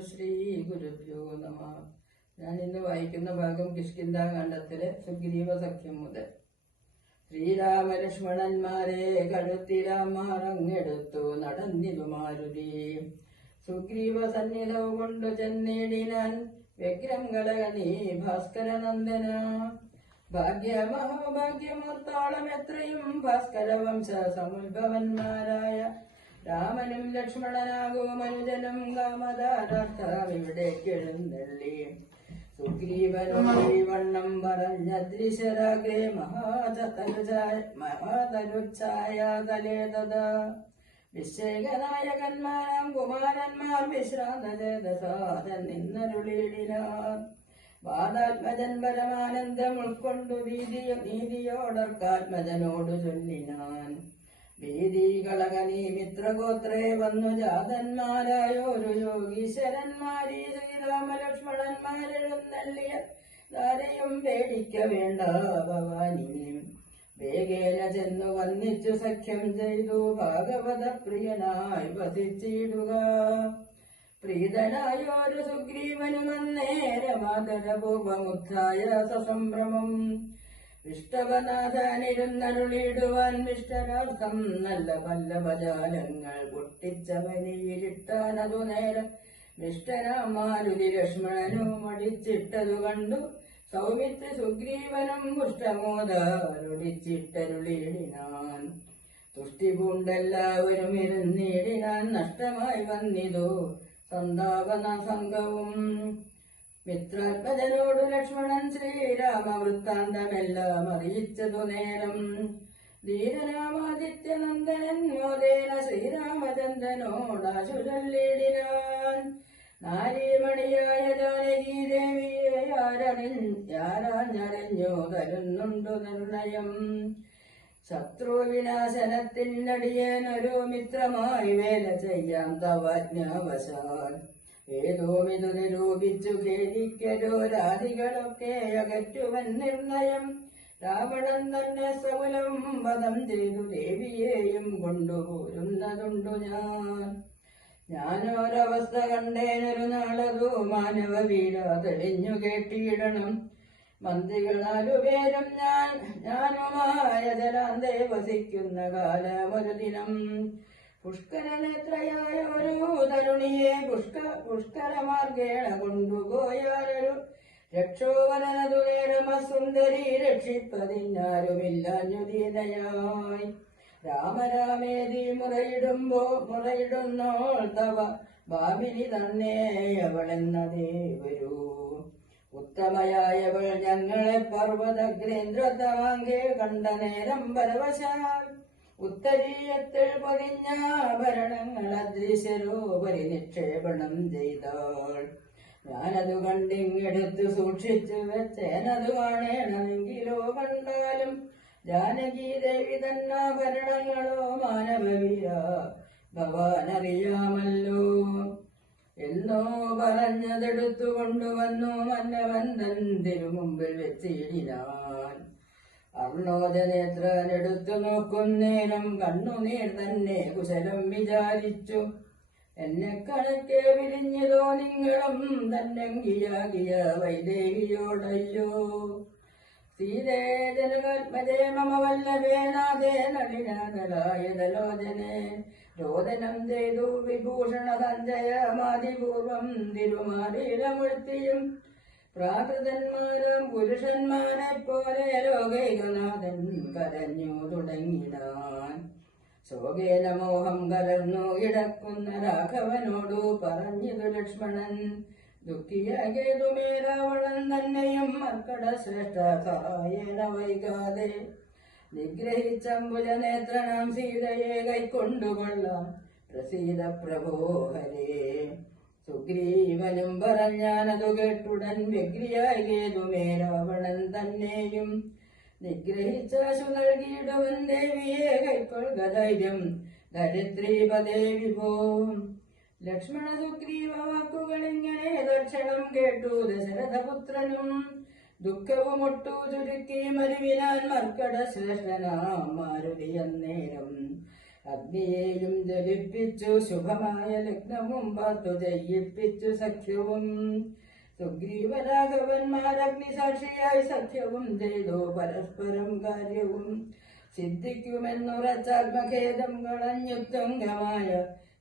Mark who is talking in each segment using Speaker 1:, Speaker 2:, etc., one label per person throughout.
Speaker 1: ശ്രീ ഗുരുഭ്യോ നമ. ഞാൻ ഇന്ന് വായിക്കുന്ന ഭാഗം കിഷ്കിന്താകാന്ഡത്തിലെ സുഗ്രീവ സഖ്യം മുതൽ. ശ്രീരാമലക്ഷ്മണന്മാരെ കഴുത്തിരാമാറങ്ങെടുത്തു നടന്നിതു മാരുതി സുഗ്രീവ സന്നിധവും കൊണ്ടു ചെന്നേടിനാൻ വ്യഗ്രം കളകനീ ഭാസ്കരനന്ദന. ഭാഗ്യമഹോഭാഗ്യമോർത്തോളം എത്രയും ഭാസ്കര വംശ സമുദ്ഭവന്മാരായ രാമനും ലക്ഷ്മണനാകും മനുജനും സുഗ്രീവനോടി വണ്ണം പറഞ്ഞദ്രിശരാഗ്രേ മഹാതരുചായ മഹാതരുച്ഛായ തലേ തഥാ വിശേകനായകന്മാരാം കുമാരന്മാർ വിശ്രാന്തചേതസാദൻ നിന്നരുളിയിടിനാർ വാദാത്മജൻ ഉൾക്കൊണ്ടു നീതിയോ നീതിയോടർക്കാത്മജനോടു ചൊല്ലിനാൻ. ഭീതി കളകനീ മിത്രഗോത്രേ വന്നു ജാതന്മാരായോരു യോഗീശ്വരന്മാരീ ശ്രീരാമലക്ഷ്മണന്മാരെഴുന്നള്ളിയ പേടിക്ക വേണ്ട ഭവാനി. വേഗേന ചെന്നു വന്നിച്ചു സഖ്യം ചെയ്തു ഭാഗവത പ്രിയനായി വസിച്ചിടുക. പ്രീതനായോരു സുഗ്രീവനും അന്നേരമാതരപൂർവമുത്ഥായ സസംഭ്രമം. വിഷ്ടവനാഥാനിരുന്നരുളിടുവാൻ വിഷ്ടരാർത്ഥം നല്ല പല്ലവജാലങ്ങൾ പൊട്ടിച്ചവനിയിലിട്ടാനതു നേരം വിഷ്ടരാമാരുതി ലക്ഷ്മണനും അടിച്ചിട്ടതു കണ്ടു. സൗമിത്ര സുഗ്രീവനും പുഷ്ടമോദാരൊടിച്ചിട്ടരുളിയിടിനാൻ തുഷ്ടി പൂണ്ടെല്ലാവരും ഇരുന്നിടിനാൻ നഷ്ടമായി വന്നിതു. സന്താപന സംഘവും മിത്രാത്മജനോടു ലക്ഷ്മണൻ ശ്രീരാമ വൃത്താന്തമെല്ലാം അറിയിച്ചതു നേരം. ധീരരാമാദിത്യനന്ദനൻ മോദേന ശ്രീരാമചന്ദ്രനോടാശു ചൊല്ലിടിനാൻ. നാരീമണിയായ ജാനകി ദേവിയെ തരുന്നുണ്ടു നിർണയം. ശത്രുവിനാശനത്തിനടിയനൊരു മിത്രമായി വേല ചെയ്യാം തവജ്ഞാവശാൽ. ഏതോ വിധു രൂപിച്ചു ഖേദിക്കലോ രാധികളൊക്കെ അകറ്റുവൻ നിർണയം. രാവണൻ തന്നെ സകുലം വധം ചെയ്തു ദേവിയെയും കൊണ്ടുപോരുന്നതുണ്ടു ഞാൻ. ഞാനൊരവസ്ഥ കണ്ടേനൊരു നാളതു മാനവ വീര തെളിഞ്ഞു കേട്ടിയിടണം. മന്ത്രികളാലു പേരും ഞാൻ ഞാനുമായ ജലാന്തേ വസിക്കുന്ന കാലമൊരു ദിനം. പുഷ്കരനേത്രയായ ഒരു തരുണിയെ പുഷ്ക പുഷ്കരമാർഗേണ കൊണ്ടുപോയാലൊരു രക്ഷോവനതു നേരമസുന്ദരി രക്ഷിപ്പതിനാരുമില്ലാഞ്ഞുദീനയായി രാമരാമേതി മുറയിടുമ്പോ മുറയിടുന്നോൾ തവ ഭാമിനി തന്നെ വരൂ. ഉത്തമയായവൾ ഞങ്ങളെ പർവതഗ്രേന്ദ്രതാങ്കേ കണ്ട നേരം പരവശാൽ. ഉത്തരീയത്തിൽ പൊതിഞ്ഞാഭരണങ്ങൾ അദൃശ്യരോപരി നിക്ഷേപണം ചെയ്താൾ ഞാനതു കണ്ടിങ്ങെടുത്ത് സൂക്ഷിച്ചു വെച്ചേനതു കാണേണമെങ്കിലോ കണ്ടാലും ജാനകി ദേവി തന്നാഭരണങ്ങളോ മാനവീര ഭവാൻ അറിയാമല്ലോ എന്നോ പറഞ്ഞതെടുത്തു കൊണ്ടുവന്നു മന്നവൻ തൻ തിരുമുമ്പിൽ വെച്ചിടിനാൻ. അർണോദനേത്രനെടുത്തു നോക്കുന്നേരം കണ്ണുനീർ തന്നെ കുശലം വിചാരിച്ചു. എന്നെ കണക്കെ വിരിഞ്ഞതോ നിങ്ങളും തന്നെങ്കിയാകിയ വൈദേവിയോടയ്യോ സീതേ ജനകാത്മജേ മമ രോദനം ചെയ്തു വിഭൂഷണ സഞ്ജയമാതിപൂർവം പ്രാകൃതന്മാരും പുരുഷന്മാരെ പോലെ ലോകൈകനാഥൻ കരഞ്ഞു തുടങ്ങിടാൻ. ശോകേന മോഹം കലർന്നു ഇടക്കുന്ന രാഘവനോടു പറഞ്ഞതു ലക്ഷ്മണൻ ദുഃഖിയാകേതുമേ രാവണൻ തന്നെയും മർക്കട ശ്രേഷ്ഠ സഹായേന വൈകാതെ. നിഗ്രഹിച്ചമ്പുല നേത്രണം സീതയെ കൈക്കൊണ്ടുകൊള്ളാം. പ്രസീത പ്രഭോ ഹരേ. സുഗ്രീവനും പറഞ്ഞാനതു കേട്ടുടൻ വ്യഗ്രിയാകേതുമേ രാവണൻ തന്നെയും. നിഗ്രഹിച്ചാശു നൽകിയിടവൻ ദേവിയെ കൈക്കൊള്ളുക ധൈര്യം. ധരിത്രീപദേവി വിഭോ ലക്ഷ്മണ സുഗ്രീവ വാക്കുകൾ ഇങ്ങനെ ദക്ഷണം കേട്ടു. ദശരഥപുത്രനും ദുഃഖവുമൊട്ടു ചുരുക്കി മരുവിനാൻ മർക്കട ശ്രേഷ്ഠനാം മാരുതി അന്നേരം അഗ്നിയെയും ജലിപ്പിച്ചു ശുഭമായ ലഗ്നവും പാർത്തു ജയിപ്പിച്ചു സഖ്യവും. സുഗ്രീവരാഘവന്മാരഗ്നി സാക്ഷിയായി സഖ്യവും ചെയ്തു പരസ്പരം കാര്യവും സിദ്ധിക്കുമെന്നുറച്ചാത്മഖേദം കളഞ്ഞുത്തുംഗമായ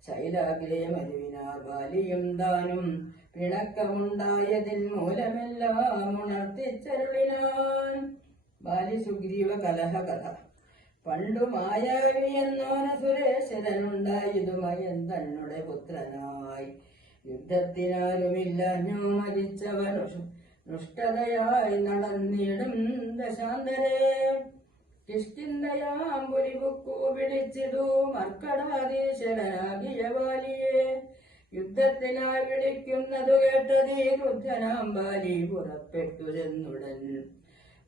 Speaker 1: ശൈലാഗ്രേ മരുവിനാർ ബാലിയും ദാനും പിണക്കമുണ്ടായതിൻ മൂലമെല്ലാം ഉണർത്തിച്ചരുളിനാൻ. ബാലി സുഗ്രീവ കലഹ കഥ പണ്ടു മായാവി എന്നോന സുരേശ്വരനുണ്ടായതുമായി തന്നുടെ പുത്രനായി. യുദ്ധത്തിനാരുമില്ലഞ്ഞു മരിച്ചവൻ. ദുഷ്ടതയായി നടന്നിടും ദശാന്തരേ. കിഷ്കിന്തയാം പുലിപുക്കു പിടിച്ചിതു മർക്കടാധീശനാകിയ ബാലിയെ. യുദ്ധത്തിനായി വിളിക്കുന്നതു കേട്ടതീ ക്രുദ്ധനാം ബാലി പുറപ്പെട്ടു ചെന്നുടൻ.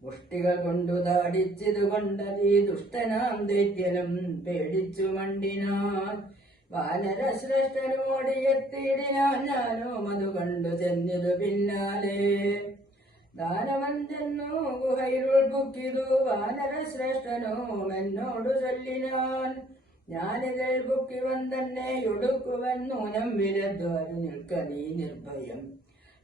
Speaker 1: മുഷ്ടികൾ കൊണ്ടു താടിച്ചതു കൊണ്ടതീ ദുഷ്ടനാം ദൈത്യനും പേടിച്ചു മണ്ടിനാൻ വാനരശ്രേഷ്ഠനോടിയെത്തിയിടിനാൻ ഞാനും അത് കണ്ടു ചെന്നതു പിന്നാലെ. ദാനവൻ ചെന്നു ഗുഹയിരുൾ ബുക്കിതു വാനരശ്രേഷ്ഠനോ എന്നോടു ചൊല്ലിനാൻ. ഞാനിതൾ ബുക്കിവൻ തന്നെ ഒടുക്കുവൻ നൂനം വിരദ്വാരു നിൽക്ക നീ നിർഭയം.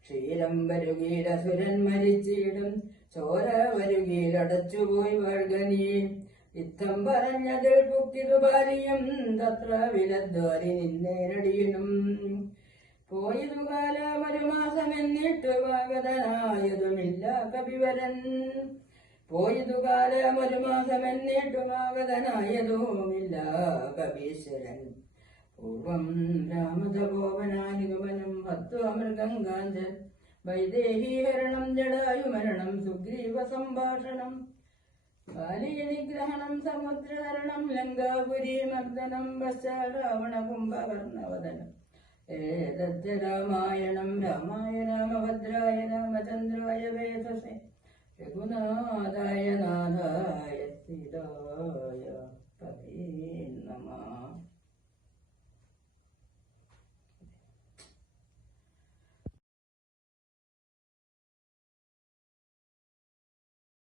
Speaker 1: ക്ഷീരം വരുകീടസുരൻ മരിച്ചിടും ചോര വരുകീരടച്ചുപോയി വാഴ്കനീ ഇത്തം പറഞ്ഞതിൽ പുക്കിതു ഭാര്യം തത്ര വിലദ്വാരി നിന്നേരടിയനും പോയതു കാലം ഒരു മാസം എന്നിട്ട് വാഗതനായതുമില്ല കവിവരൻ പോയതു കാലം ഒരു മാസം എന്നിട്ട് വാഗതനായതുമില്ല കവീശ്വരൻ പൂർവം രാമതപോവനാനുഗമനം ഹത്വമൃഗം കാഞ്ചൻ വൈദേഹി ഹരണം ജടായു മരണം സുഗ്രീവ സംഭാഷണം. ബാലിനിഗ്രഹണം സമുദ്രഹരണം ലങ്കാപുരി മർദ്ദനം പശ്ചാരാവണകുംഭവർണവദനം ഏതച്ച് രാമായണം രാമായ രാമഭദ്രായ രാമചന്ദ്രായ വേദസേ. രഘുനാഥായ നാഥായ സ്ഥിരായ പതി നമ.